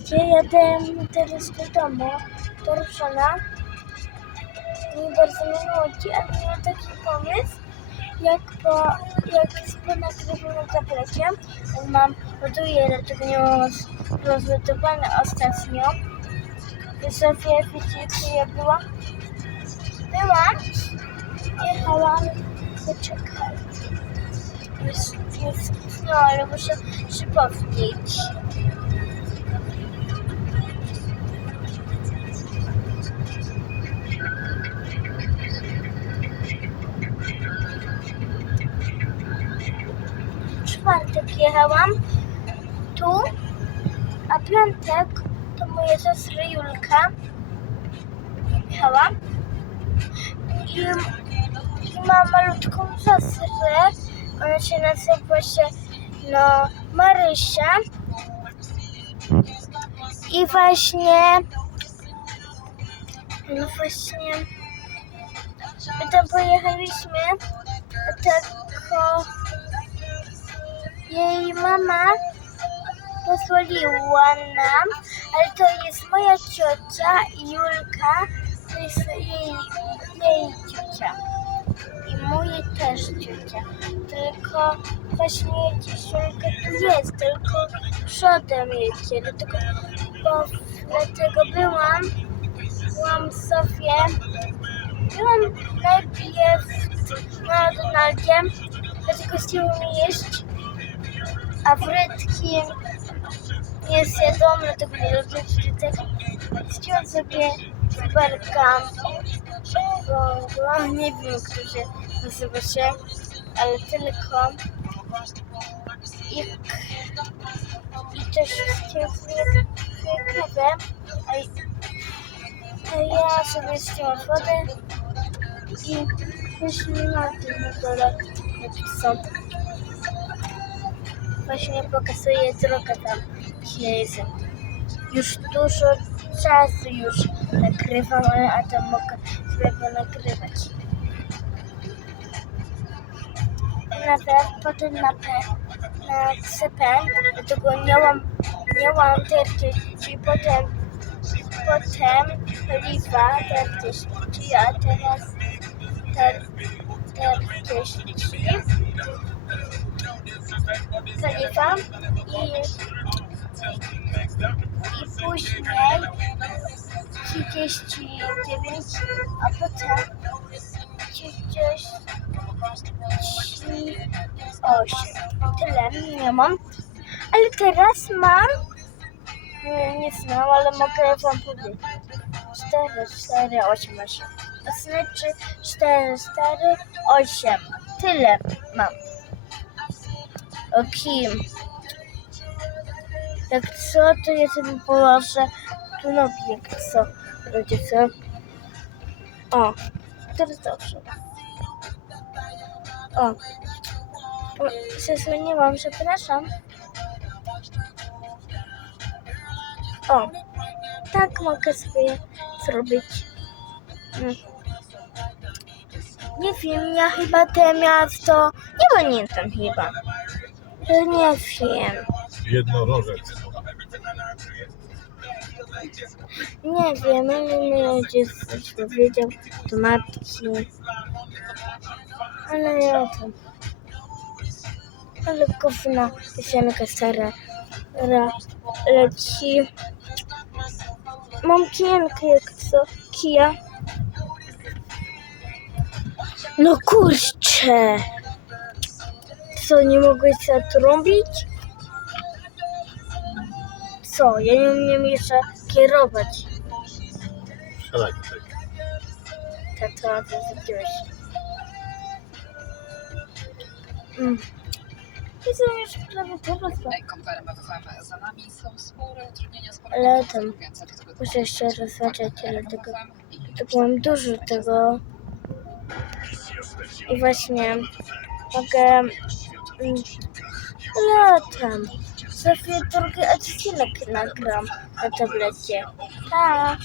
Gdzie jadę teraz do domu, do Ruszana. I bardzo mnie nudzi, ale miałam taki pomysł, jak po, jak ponagrywam na tablecie, mam, ładuję, dlatego nie mam roz- rozładowane ostatnio. Sobie wiecie, gdzie ja byłam? Byłam, jechałam, poczekaj. Jest, jest, no ale muszę się jechałam. Tu, a piątek to moja siostra Julka. Jechała i, i ma malutką siostrę, ona się nazywa się no Marysia. I właśnie no właśnie my tam pojechaliśmy tylko jej mama pozwoliła nam, ale to jest moja ciocia Julka, to jest jej, jej ciocia. I moje też ciocia. Tylko właśnie dziś Julka tu jest, tylko przodem jedzie. Dlatego, bo dlatego byłam, byłam sobie, byłam najpierw na Donaldzie, dlatego chciałam jeść a frytki nie zjedzą, dlatego nie lubię frytek. Chciałam sobie berka, bo, bo nie wiem, jak to się nazywa się, ale tylko i, i też chciałam sobie a, ja sobie chciałam wodę i właśnie na tym na dole napisał właśnie pokazuje drogę tam, jestem. Już dużo czasu już nagrywam, ale a to mogę sobie nagrywać. Nawet potem na P, na CP, dlatego miałam, terczyć, i potem, potem liwa terczyć, czyli a teraz ter, terczyć kalifa i, i później 39, a potem 38. Tyle nie mam. Ale teraz mam, nie, nie znam, ale mogę wam powiedzieć. 4, 4, 8, 8. To znaczy 4, 4, 8. Tyle mam. O kim? Jak co, to ja sobie położę tu nogi, jak co. Rodzice. O, teraz dobrze. O. o Zasłoniłam, przepraszam. O. Tak mogę sobie zrobić. Mm. Nie wiem, ja chyba te miasto... Nie pamiętam chyba. Nie wiem. Jednorożec. Nie wiem, ale ojciec coś powiedział do matki. Ale ja tam. Ale gówna piosenka stara ra, leci. Mam kijankę jak co? Kija. No kurczę. Co, nie mogłeś zatrąbić? Co, ja nie umiem jeszcze kierować. Siadaj tutaj. Tato, to widziałeś. Mm. I są już prawie teraz. konferencja za nami są spore utrudnienia z Ale tam muszę jeszcze rozważyć, ale tego, tego mam dużo tego. I właśnie mogę... Latam. Chwilę drugi odcinek nagram na tablecie. Pa!